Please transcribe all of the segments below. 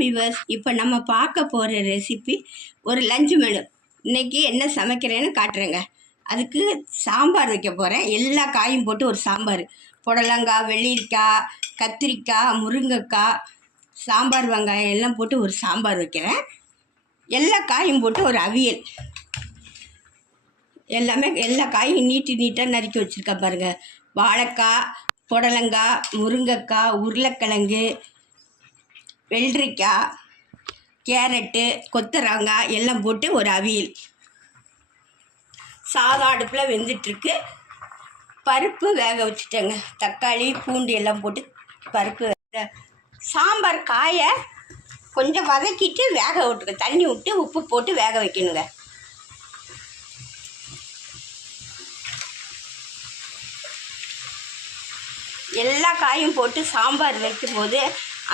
Viewers, இப்போ நம்ம பார்க்க போகிற ரெசிபி ஒரு லஞ்ச் மெனு. இன்றைக்கி என்ன சமைக்கிறேன்னு காட்டுறேங்க. அதுக்கு சாம்பார் வைக்க போகிறேன். எல்லா காயும் போட்டு ஒரு சாம்பார். புடலங்காய், வெள்ளரிக்காய், கத்திரிக்காய், முருங்கைக்காய், சாம்பார் வெங்காயம் எல்லாம் போட்டு ஒரு சாம்பார் வைக்கிறேன். எல்லா காயும் போட்டு ஒரு அவியல். எல்லா காயும் நீட்டாக நறுக்கி வச்சுருக்கேன் பாருங்கள். வாழைக்காய், புடலங்காய், முருங்கைக்காய், உருளைக்கிழங்கு, வெள்ளரிக்காய், கேரட்டு, கொத்தரங்காய் எல்லாம் போட்டு ஒரு அவியல். சாதம் அடுப்பில் வெந்துட்டுருக்கு. பருப்பு வேக வச்சுட்டேங்க. தக்காளி, பூண்டு எல்லாம் போட்டு பருப்பு. சாம்பார் காயை கொஞ்சம் வதக்கிட்டு வேக விட்டுருங்க. தண்ணி விட்டு உப்பு போட்டு வேக வைக்கணுங்க. எல்லா காயும் போட்டு சாம்பார் வைக்கும்போது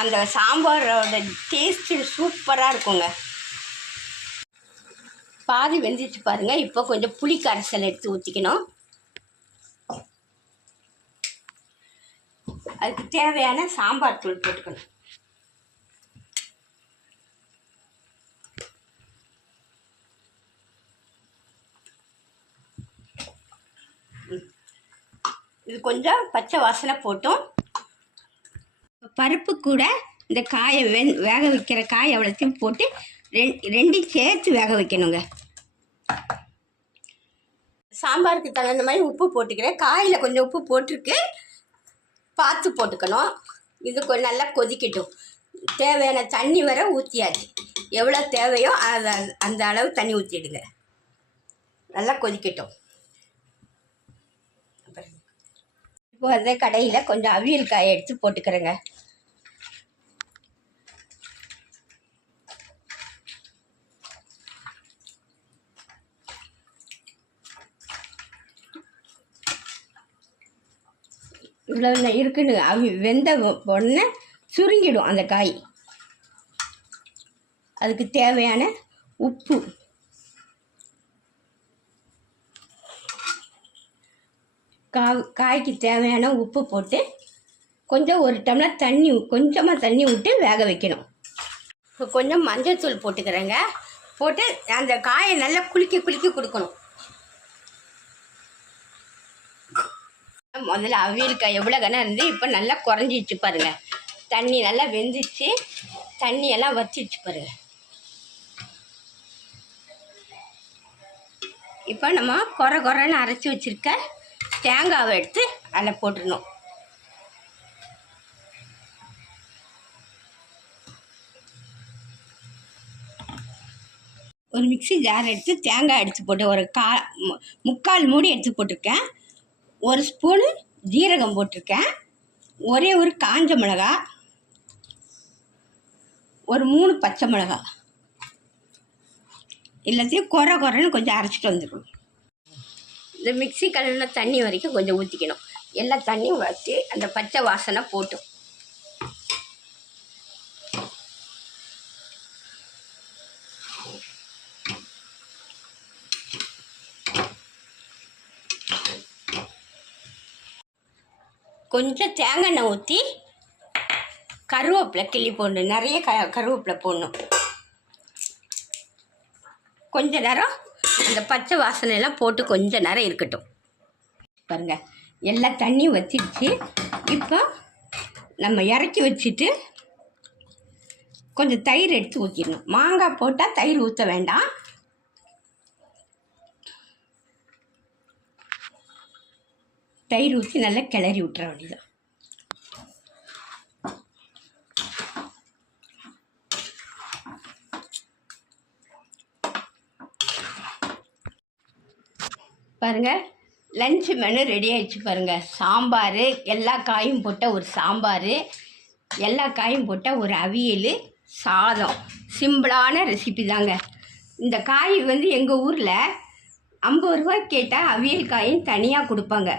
அந்த சாம்பாரோட டேஸ்ட்டு சூப்பராக இருக்குங்க. பாதி வெந்துச்சு பாருங்கள். இப்போ கொஞ்சம் புளி கரைசல் எடுத்து ஊற்றிக்கணும். அதுக்கு தேவையான சாம்பார் தூள் போட்டுக்கணும். இது கொஞ்சம் பச்சை வாசனை போட்டும். பருப்பு கூட இந்த காயை வேக வைக்கிற காய் அவ்வளோத்தையும் போட்டு ரெண்டையும் சேர்த்து வேக வைக்கணுங்க. சாம்பாருக்கு தகுந்த மாதிரி உப்பு போட்டுக்கிறேன். காயில் கொஞ்சம் உப்பு போட்டிருக்கு, பார்த்து போட்டுக்கணும். இது கொஞ்சம் நல்லா கொதிக்கட்டும். தேவையான தண்ணி வர ஊற்றியாச்சு. எவ்வளோ தேவையோ அந்த அளவு தண்ணி ஊற்றிடுங்க. நல்லா கொதிக்கட்டும். இப்போ அந்த கடையில் கொஞ்சம் அவியல் காயை எடுத்து போட்டுக்கிறேங்க. இவ்வளோ இருக்குன்னு வெந்த உடனே சுருங்கிடும் அந்த காய். அதுக்கு தேவையான உப்பு, காய்க்கு தேவையான உப்பு போட்டு கொஞ்சம் ஒரு டம்ளர் தண்ணி, கொஞ்சமாக தண்ணி விட்டு வேக வைக்கணும். இப்போ கொஞ்சம் மஞ்சள் தூள் போட்டுக்கிறேங்க. போட்டு அந்த காயை நல்லா குலுக்கி கொடுக்கணும். முதல்ல அவியல் காய் எவ்வளோ கனம் இருந்து இப்போ நல்லா குறைஞ்சிச்சு பாருங்கள். தண்ணி நல்லா வெந்துச்சு, தண்ணியெல்லாம் வச்சிச்சு பாருங்கள். இப்போ நம்ம குறைன்னு அரைச்சி வச்சுருக்க தேங்காவை எடுத்து அதில் போட்டுடணும். ஒரு மிக்ஸி ஜார் எடுத்து தேங்காய் எடுத்து போட்டு ஒரு 3/4 மூடி எடுத்து போட்டிருக்கேன். 1 ஸ்பூனு ஜீரகம் போட்டிருக்கேன். ஒரே ஒரு காஞ்ச மிளகா, ஒரு 3 பச்சை மிளகா. எல்லாத்தையும் குறைன்னு கொஞ்சம் அரைச்சிட்டு வந்துடணும். இந்த மிக்ஸி கலந்த தண்ணி வரைக்கும் கொஞ்சம் ஊற்றிக்கணும். எல்லா தண்ணியும் வச்சு அந்த பச்சை வாசனை போட்டும். கொஞ்சம் தேங்காய் எண்ணெய் ஊற்றி கருவேப்பிலை கிள்ளி போடணும். நிறைய கருவேப்பிலை போடணும். கொஞ்ச நேரம் அந்த பச்சை வாசனையெல்லாம் போட்டு கொஞ்ச நேரம் இருக்கட்டும். பாருங்கள், எல்லா தண்ணியும் வச்சிடுச்சு. இப்போ நம்ம இறக்கி வச்சுட்டு கொஞ்சம் தயிர் எடுத்து ஊற்றிடணும். மாங்காய் போட்டால் தயிர் ஊற்ற வேண்டாம். தயிர் ஊற்றி நல்லா கிளறி விட்டுற வேண்டியதான். பாருங்கள், லஞ்சு மெனு ரெடி ஆகிடுச்சு பாருங்கள். சாம்பார், எல்லா காயும் போட்ட ஒரு சாம்பார், எல்லா காயும் போட்ட ஒரு அவியல், சாதம். சிம்பிளான ரெசிபி தாங்க. இந்த காய் எங்கள் ஊரில் 50 ரூபாய் கேட்டால் அவியல் காயும் தனியாக கொடுப்பாங்க.